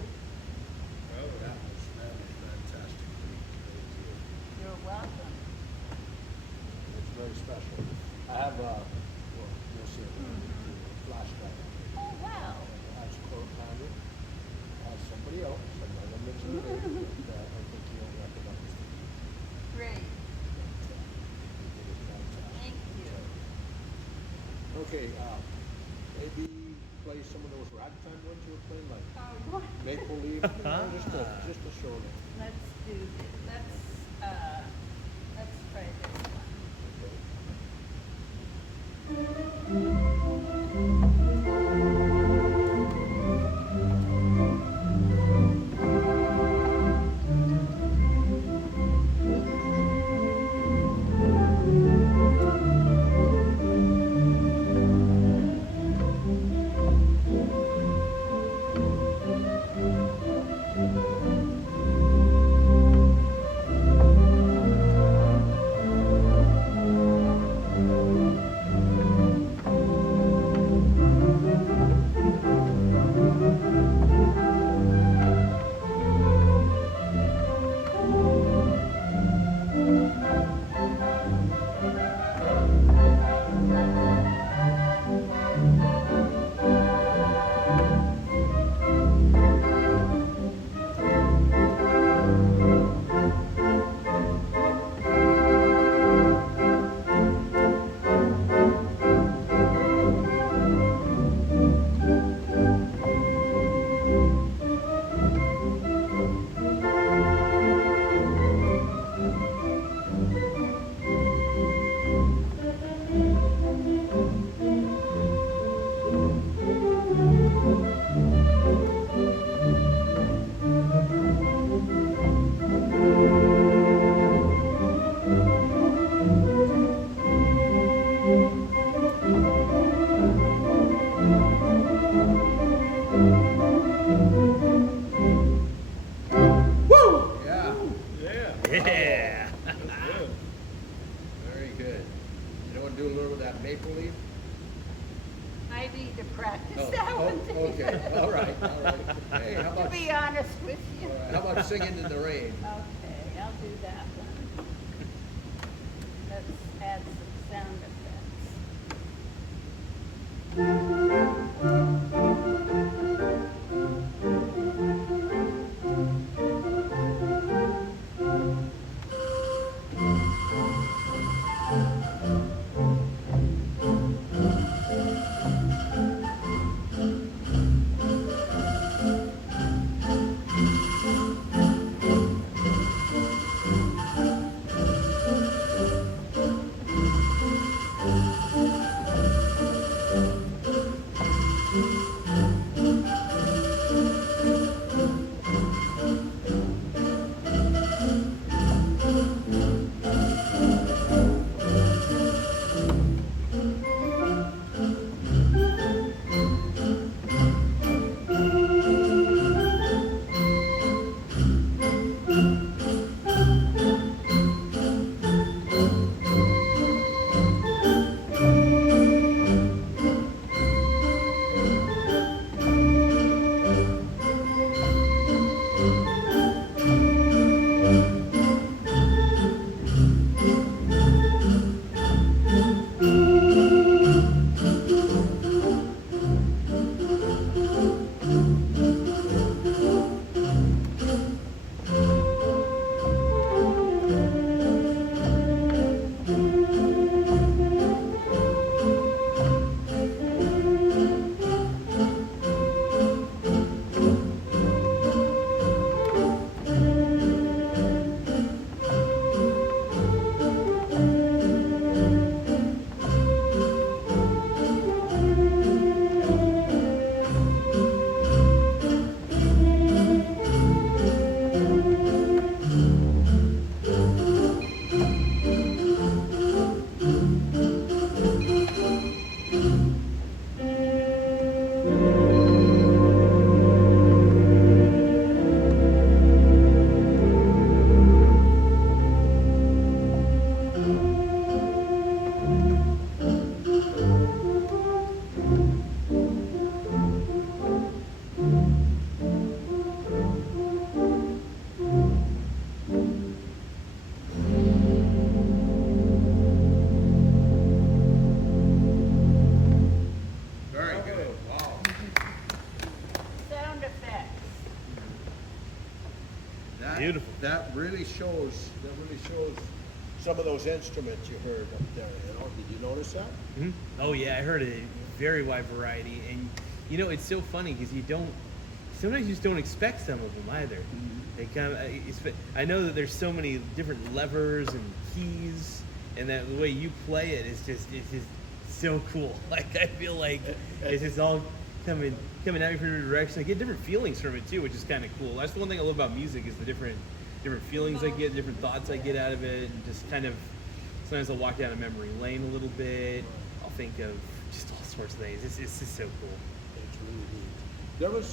that was fantastic. Thank You're welcome. you. It's very special. I have well, you'll see it, flash drive. Oh, wow. That's Code Handle. Somebody else, I'm not gonna mention the name, but I think you'll recognize it. Great. You did it fantastic. Thank you. Okay, maybe play some of those ragtime ones you were playing, like Oh, Maple Leaf, just a show them. let's do this. Let's try this one. Okay. Maple Leaf? I need to practice Oh, that one. okay, all right. Hey, how To about, be honest with you. all right, how about Singing in the Rain? Okay, I'll do that one. Let's add some sound effects. Very good, wow. Sound effects. Beautiful. That really shows some of those instruments you heard up there, you know? Did you notice that? Mhm. Oh yeah, I heard a very wide variety, and you know it's so funny because sometimes you just don't expect some of them either. They kind of, I know that there's so many different levers and keys, and that the way you play it is just so cool. Like I feel like it's just all coming at me from different directions. I get different feelings from it too, which is kind of cool. That's the one thing I love about music is the different feelings I get, different thoughts I get out of it, and just kind of sometimes I'll walk down a memory lane a little bit. I'll think of just all sorts of things. It's just so cool. It's really neat. There was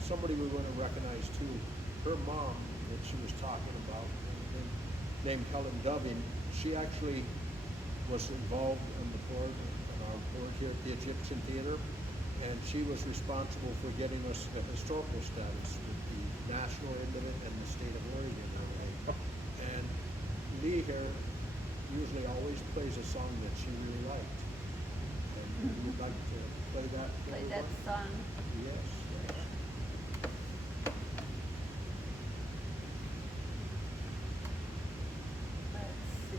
somebody we want to recognize too. Her mom, that she was talking about, named Helen Dubbing. She actually was involved in the board, on our board here at the Egyptian Theater, and she was responsible for getting us the historical status with the national end of it and the state of Oregon in a way. And Lee here usually always plays a song that she really liked. And we'd like to play that. for Play that everyone. song. Yes, yes. Let's see.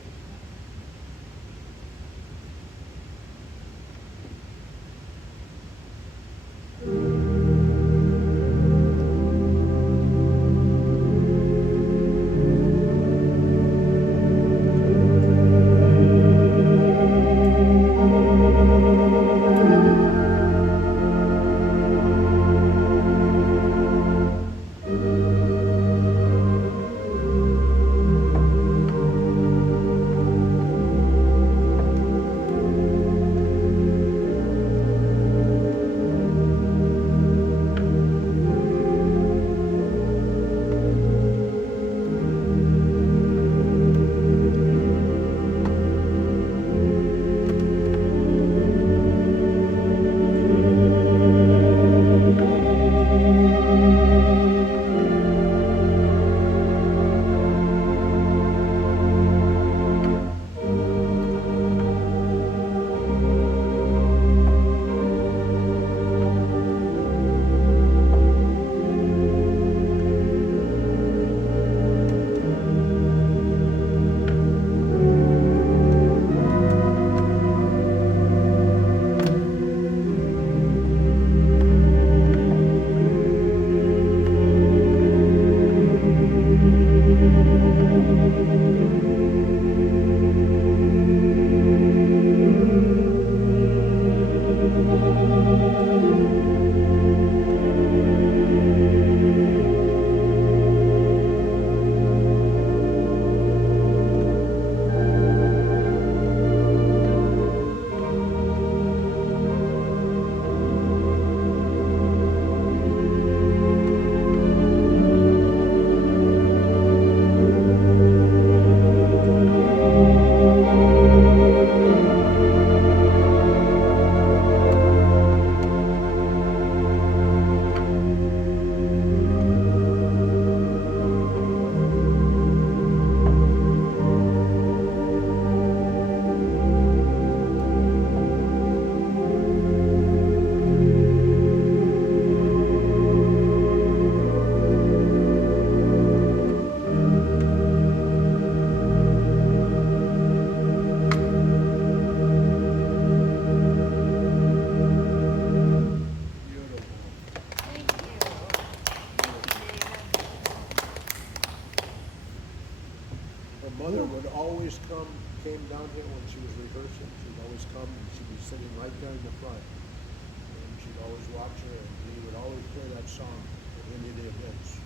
sitting right there in the front. And she'd always watch her, and Lee would always play that song at any of the events.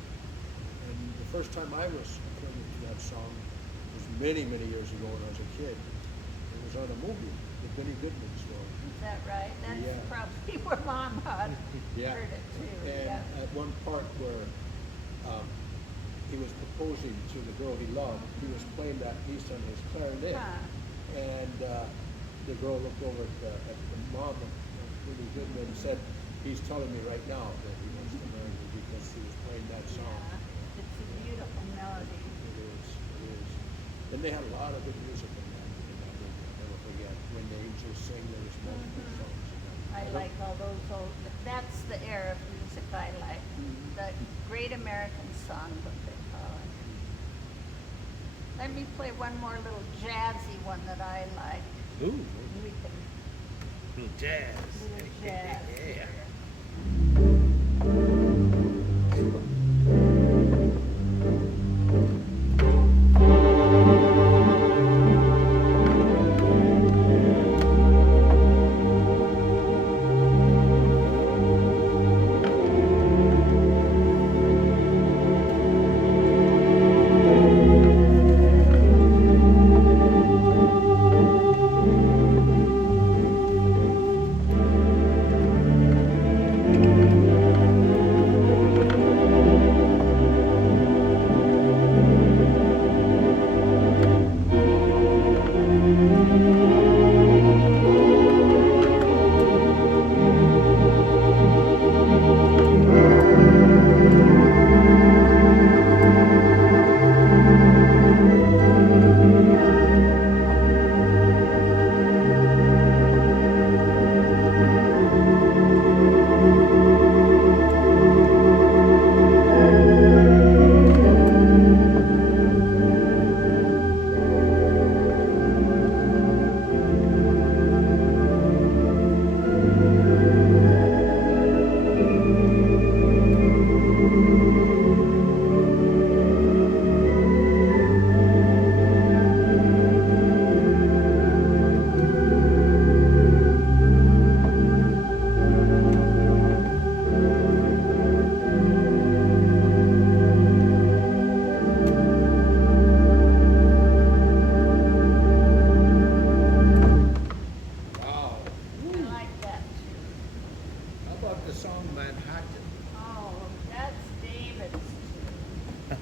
And the first time I was privy to that song was many, many years ago when I was a kid. It was on a movie, the Benny Goodman story. Is that right? That's Yeah. probably where Mom had Yeah. heard it too. And Yeah. at one part where he was proposing to the girl he loved, he was playing that piece on his clarinet. Huh. And the girl looked over at the mom of Benny Goodman and said, "He's telling me right now that he wants to marry me because he was playing that song." Yeah. It's a beautiful melody. It is, it is. And they had a lot of good music in that movie. I'll never forget. When the angels sing, there was multiple songs in that. I like all those old, that's the era of music I like. The Great American Songbook, they call it. Let me play one more little jazzy one that I like. Ooh, We can, little jazz. little jazz Yeah. here. Wow. I like that too. How about the song Manhattan? Oh, that's David's too.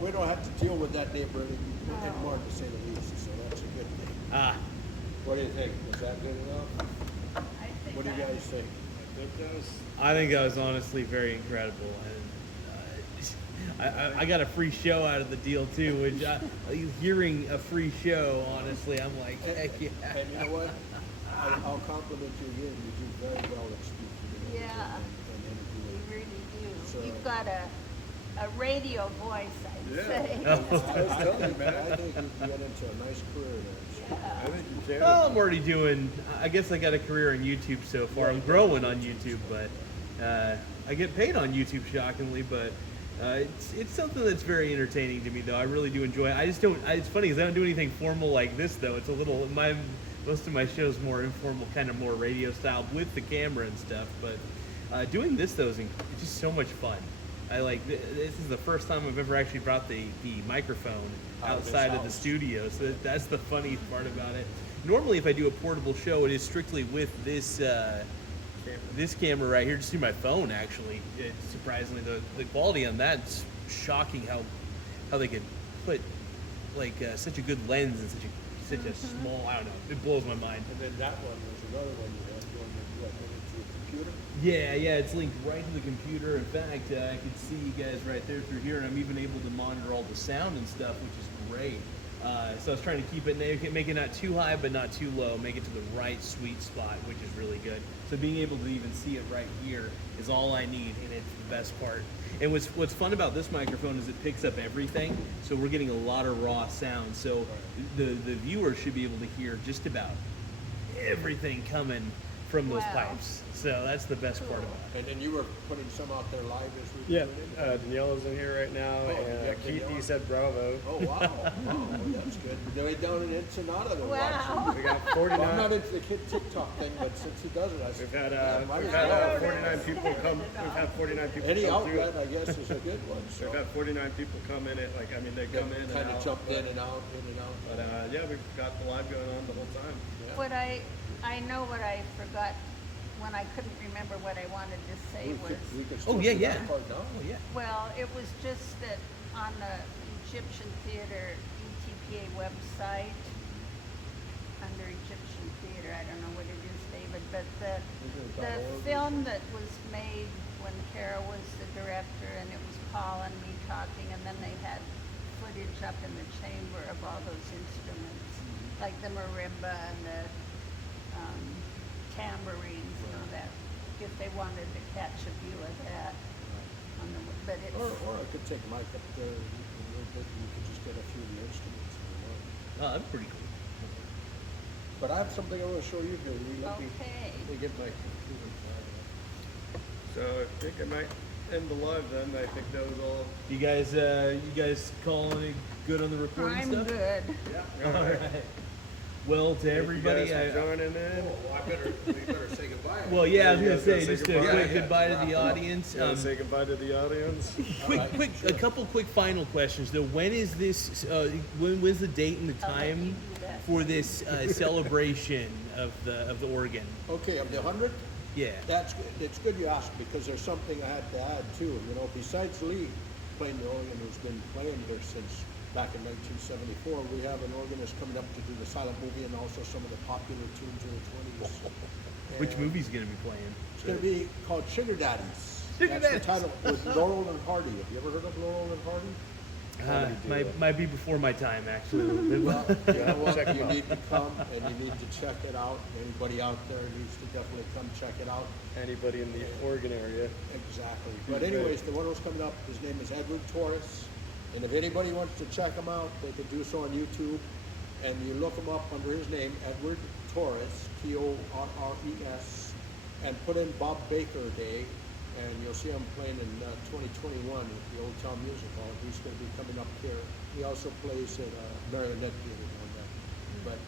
we don't have to deal with that neighborhood anymore, to say the least, so that's a good thing. What do you think? Was that good enough? I think What do you that- guys think? I think that was honestly very incredible, and I got a free show out of the deal too. Which hearing a free show, honestly, I'm like, heck yeah. And you know what? I'll compliment you again. You do very well at speaking. Yeah. And You interviewing. really do. So- You've got a radio voice, I'd say. I was telling you, I man. think you can get into a nice career there. So. I think you can. Well, I'm already doing. I guess I got a career on YouTube so far. I'm growing on YouTube, but I get paid on YouTube, shockingly. But it's something that's very entertaining to me, though. I really do enjoy it. I just don't. It's funny because I don't do anything formal like this, though. It's a little. Most of my shows more informal, kind of more radio style with the camera and stuff. But doing this though is it's just so much fun. I like this is the first time I've ever actually brought the microphone Out of this outside of the house. studio, so that's the funny part about it. Normally, if I do a portable show, it is strictly with this camera right here, just through my phone. Actually, surprisingly, the quality on that's shocking. How they could put like such a good lens in such a small. I don't know. It blows my mind. And then that one was another one you had going into a computer. Yeah, it's linked right to the computer. In fact, I can see you guys right there through here, and I'm even able to monitor all the sound and stuff, which is great. So I was trying to keep it, make it not too high, but not too low, make it to the right sweet spot, which is really good. So being able to even see it right here is all I need, and it's the best part. And what's fun about this microphone is it picks up everything, so we're getting a lot of raw sound. So the viewer should be able to hear just about everything coming from those Wow. pipes. So that's the best part about it. And then you were putting some out there live as we Yeah, were doing it? Daniela's in here right now, Oh, and yeah, Keith, Daniela. he said bravo. Oh, wow. Wow, that's good. They're down in Ensenada. They're Wow. watching. We got Well, I'm 49. not into the kid TikTok thing, but since he does it, I We've had yeah, might we've as had well. 49 people come. We've had 49 people Any come through. outlet, I guess, is a good one. So We've had 49 people come in. They come in and kind of out. jumped in and out, in and out. But yeah, we've got the live going on the whole time. Yeah. What I know what I forgot when I couldn't remember what I wanted to say was, We could Oh, still yeah, do yeah. that part now. Oh yeah. well, it was just that on the Egyptian Theater ETPA website, under Egyptian Theater, I don't know what it is, David, but the Isn't it .org or film that was made when Kara was the director, and it was Paul and me talking, and then they had footage up in the chamber of all those instruments, like the marimba and the tambourines, you know, that, if they wanted to catch a view of that on the, but it's, Or I could take Mike up there a little bit, and you could just get a few of the instruments. If you want. Oh, that's pretty cool. But I have something I want to show you here. Let me okay. get my computer. So I think I might end the live then. I think that was all. You guys calling it good on the recording I'm stuff? good. All right. Well, to everybody, Thank you guys for joining in. Oh, we better say goodbye. well, yeah, I was You gonna guys say gotta say just a goodbye? quick Yeah, goodbye to wrap the it up. audience. You wanna say goodbye to the audience? Quick, a couple quick final questions though. When is this? When's the date and the I'll let you time do that. for this celebration of the organ? Okay, of the 100th? Yeah. That's good. It's good you asked, because there's something I had to add too. You know, besides Lee playing the organ, who's been playing here since back in 1974, we have an organist coming up to do the silent movie and also some of the popular tunes of the 20s. Which And movie's gonna be playing? It's going to be called Sugar Daddies. Sugar That's Daddies. the title, with Laurel and Hardy. Have you ever heard of Laurel and Hardy? Might be before my time actually. A little bit. Well, you know what? Check 'em You out. need to come and you need to check it out. Anybody out there needs to definitely come check it out. Anybody in the Oregon area? Exactly. But anyways, the one who's coming up, his name is Edward Torres. And if anybody wants to check him out, they could do so on YouTube. And you look him up under his name, Edward Torres, Torres, and put in Bob Baker Day. And you'll see him playing in 2021 at the Old Town Music Hall. He's going to be coming up here. He also plays at Marionette Theater down there. But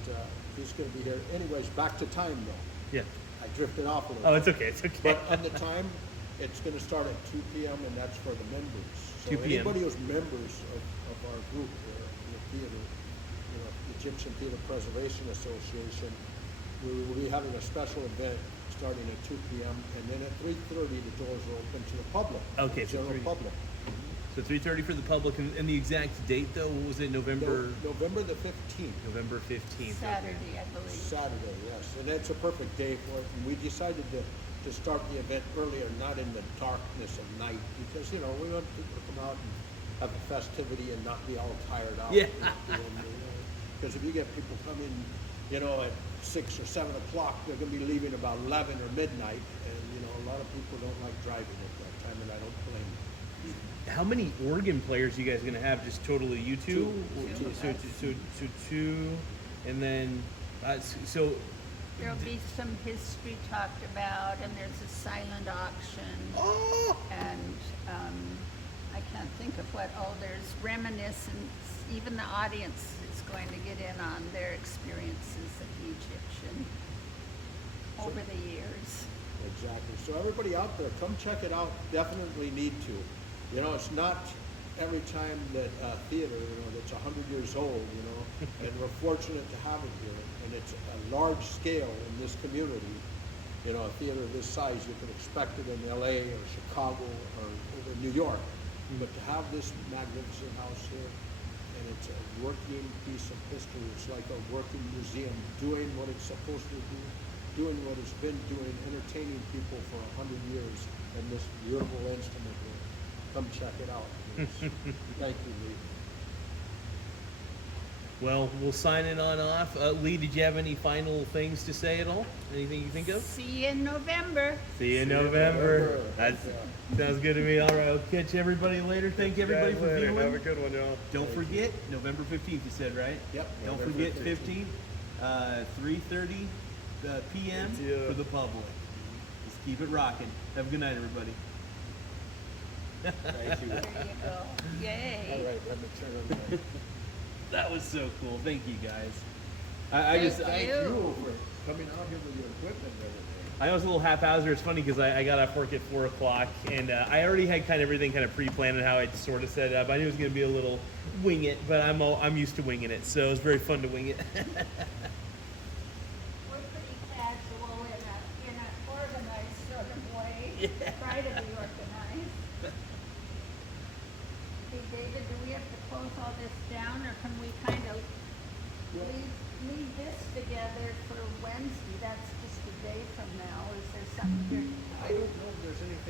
he's going to be here. Anyways, back to time though. Yeah. I drifted off a little. Oh, it's okay. It's okay. But on the time, it's going to start at 2 p.m. and that's for the members. So 2 p.m. anybody who's members of our group here in the theater, you know, Egyptian Theater Preservation Association, we will be having a special event starting at 2 p.m. and then at 3:30 the doors are open to the public. Okay, so general 3. public. So So 3:30 for the public, and the exact date though, what was it? November November the 15th. November 15th. Saturday, I believe. Saturday, yes, and that's a perfect day for it. And we decided to start the event earlier, not in the darkness of night, because we want people to come out and have a festivity and not be all tired out. Yeah. Because if you get people coming, at 6 or 7 o'clock, they're going to be leaving about 11 or midnight, and a lot of people don't like driving at that time, and I don't blame them. How many organ players you guys gonna have? Just totally you two? Two. So two, and then so There'll be some history talked about, and there's a silent auction. oh And I can't think of what. Oh, there's reminiscence. Even the audience is going to get in on their experiences of the Egyptian over the years. Exactly. So everybody out there, come check it out. Definitely need to. It's not every time that theater, that's 100 years old, and we're fortunate to have it here. And it's a large scale in this community. A theater of this size, you can expect it in LA or Chicago or New York. But to have this magnificent house here, and it's a working piece of history, it's like a working museum doing what it's supposed to do, doing what it's been doing, entertaining people for 100 years, and this beautiful instrument here. Come check it out. Thank you, Lee. well, we'll sign it on off. Lee, did you have any final things to say at all? Anything you think of? See you in November. See you in November. That sounds good to me. All right, I'll catch everybody later. Thank everybody for Later. viewing. Have a good one, y'all. Don't forget, November 15th, you said, right? Yep. Don't November forget 15th, 3:30 p.m. Yeah. for the public. Let's keep it rocking. Have a good night, everybody. Thank you. There you go. Yay. All right, let me turn on my... That was so cool. Thank you, guys. Thank you for coming out here with your equipment and everything. I know it's a little haphazard. It's funny because I got off work at 4 o'clock, and I already had kind of everything kind of pre-planned and how I'd sort of set it up. I knew it was going to be a little wing it, but I'm used to winging it, so it was very fun to wing it. We're pretty casual in an organized sort of way. Try to be organized. Hey, David, do we have to close all this down, or can we kind of leave this together for Wednesday? That's just a day from now. Is there something here? I don't know if there's anything